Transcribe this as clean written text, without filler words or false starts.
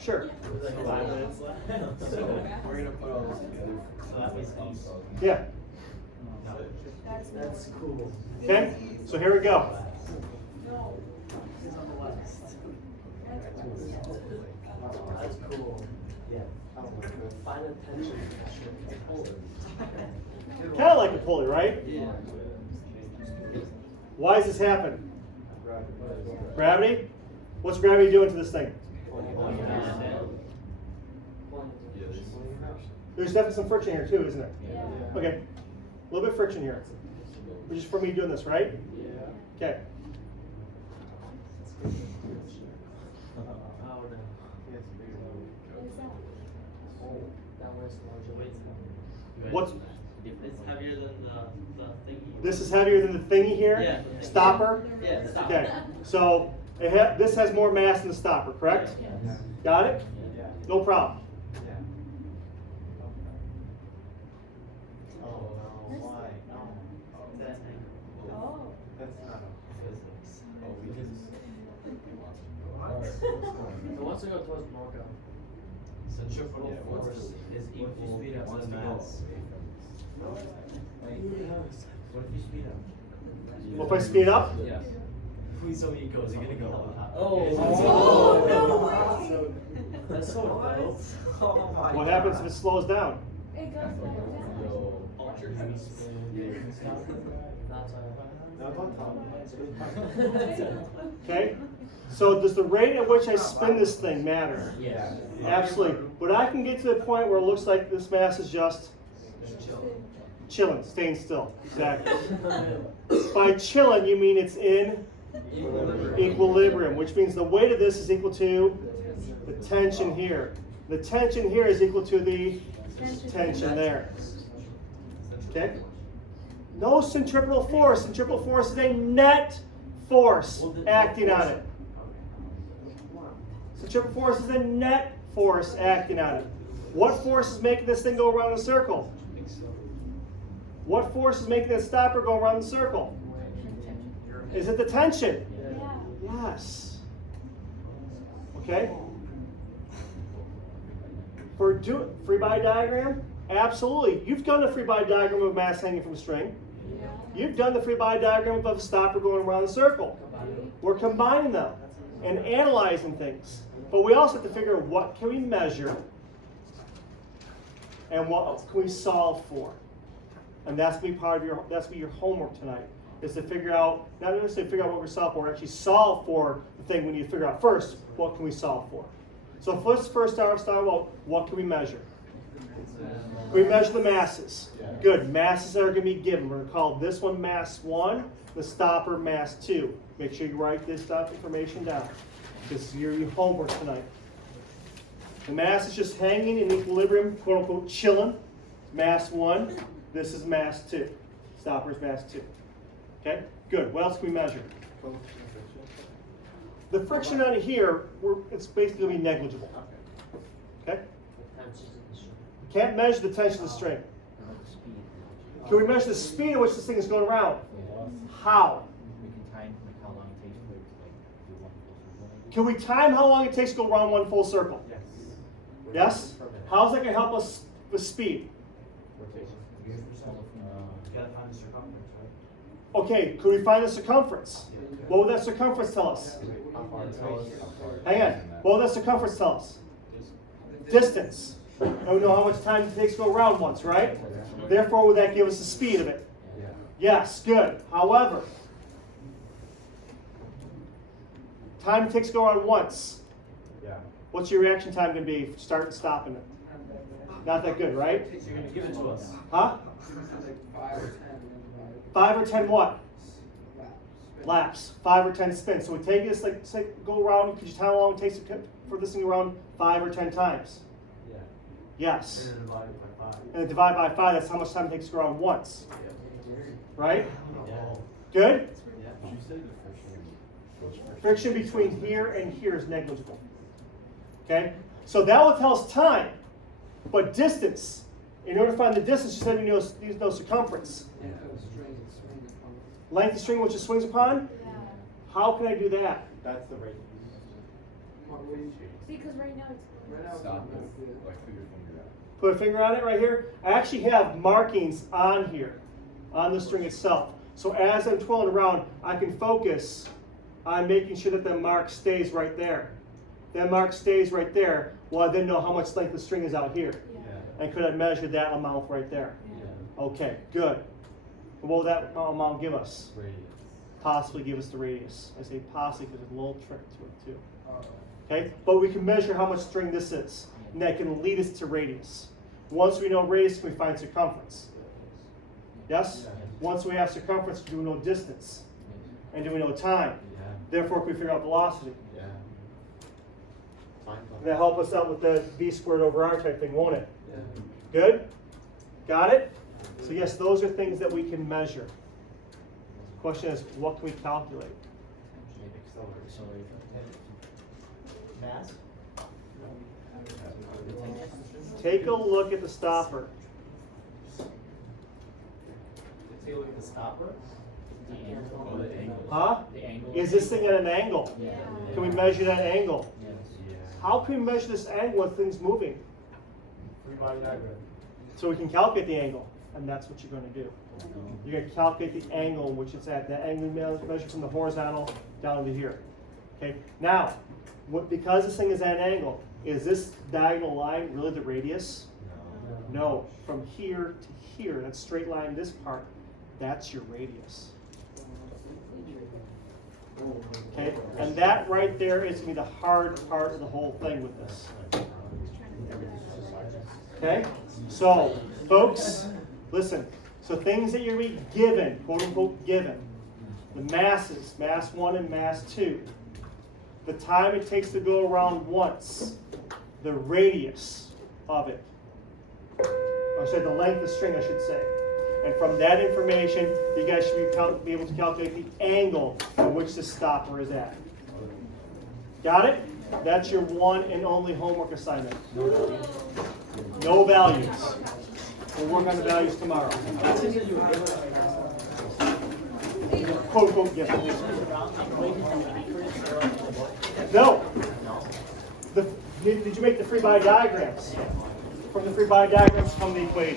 Sure. Like 5 minutes left. So we're gonna put all this together. So that was easy. Yeah. That's cool. Okay. So here we go. That's cool. Yeah. Find attention. Kind of like a pulley, right? Yeah. Why does this happen? Gravity? What's gravity doing to this thing? There's definitely some friction here too, isn't there? Okay. A little bit of friction here. Just for me doing this, right? Okay. What's It's heavier than the thingy. this is heavier than the thingy here? Yeah. Stopper? Yeah, the stopper. Okay. So this has more mass than the stopper, correct? Yeah. Got it? No problem. Oh no, why? No. That's That's not a physics. Oh, we just. It wants to go towards Marco. Centrifugal force is equal to mass. What if you speed up? Well, if I speed up, Yeah. Please tell me it goes. You're gonna go on top. Oh, no way. That's so dope. Oh my what happens if it slows down? It goes back down. Yo. Ultra heavy spin. Not on top. Okay? So does the rate at which I spin this thing matter? Yeah. Absolutely. But I can get to the point where it looks like this mass is just chilling, staying still. Exactly. By chilling, you mean it's in equilibrium, which means the weight of this is equal to the tension here. The tension here is equal to the tension there. Okay? No centripetal force. Centripetal force is a net force acting on it. Centripetal force is a net force acting on it. What force is making this thing go around in a circle? What force is making this stopper go around the circle? Is it the tension? Yeah. Yes. Okay? For free body diagram? Absolutely. You've done the free body diagram of mass hanging from a string. You've done the free body diagram of a stopper going around the circle. We're combining them and analyzing things. But we also have to figure out what can we measure and what can we solve for. And that's be part of your homework tonight, is to figure out, not necessarily figure out what we're solving for, actually solve for the thing we need to figure out first, what can we solve for. So let's first start well, what can we measure? We measure the masses. Good, masses that are going to be given. We're going to call this one mass 1, the stopper mass 2. Make sure you write this stuff information down. This is your homework tonight. The mass is just hanging in equilibrium, quote unquote, chilling. Mass 1, this is mass 2. Stopper is mass 2. Okay, good. What else can we measure? The friction on here, it's basically going to be negligible. Okay? Can't measure the tension of the string. Can we measure the speed at which this thing is going around? How? Can we time how long it takes to go around one full circle? Yes? How's that going to help us with speed? Okay, could we find the circumference? What would that circumference tell us? Hang on. What would that circumference tell us? Distance. And we know how much time it takes to go around once, right? Therefore, would that give us the speed of it? Yes, good. However, time it takes to go around once. What's your reaction time going to be for starting and stopping it? Not that good, right? You're going to give it to us. Huh? 5 or 10 what? Laps. 5 or 10 spins. So we take this, like, say, go around. Could you tell how long it takes for this thing around 5 or 10 times? Yes. And then divide it by 5. And then divide by 5, that's how much time it takes to go around once. Right? Yeah. Good? Did you say the friction? Friction between here and here is negligible. Okay? So that will tell us time. But distance, in order to find the distance, you said you need no circumference. Length of string which it swings upon? Yeah. How can I do that? That's the rate. See, because right now it's. Right now, it's Stop not it. good. Like put your finger out. Put a finger on it right here. I actually have markings on here, on the string itself. So as I'm twirling around, I can focus on making sure that that mark stays right there. That mark stays right there. Well, I then know how much length the string is out here. Yeah. And could I measure that amount right there? Yeah. Okay, good. And what will that amount give us? Radius. Possibly give us the radius. I say possibly because there's a little trick to it too. Uh, Okay, but we can measure how much string this is, and that can lead us to radius. Once we know radius, we find circumference. Yes? Yeah. Once we have circumference, do we know distance? And do we know time? Yeah. Therefore, can we figure out velocity? Yeah. That'll help us out with the v squared over r type thing, won't it? Yeah. Good? Got it? So yes, those are things that we can measure. The question is, what can we calculate? Mass? Take a look at the stopper. Take a look at the stopper. The angle. Oh, the angle. Huh? The angle. Is this thing at an angle? Yeah. Can we measure that angle? Yes. How can we measure this angle when things moving? Free body diagram. So we can calculate the angle, and that's what you're going to do. You're going to calculate the angle in which it's at. That angle we measure from the horizontal down to here. Okay. Now, because this thing is at an angle, is this diagonal line really the radius? No. From here to here, that straight line, this part, that's your radius. Okay. And that right there is going to be the hard part of the whole thing with this. Okay? So, folks, listen. So things that you're going to be given, quote unquote given, the masses, mass 1 and mass 2, the time it takes to go around once, the radius of it, or say the length of the string, I should say. And from that information, you guys should be able to calculate the angle at which the stopper is at. Got it? That's your one and only homework assignment. No values. We'll work on the values tomorrow. Quote, quote, yes. No. Did you make the free body diagrams? From the free body diagrams come the equation.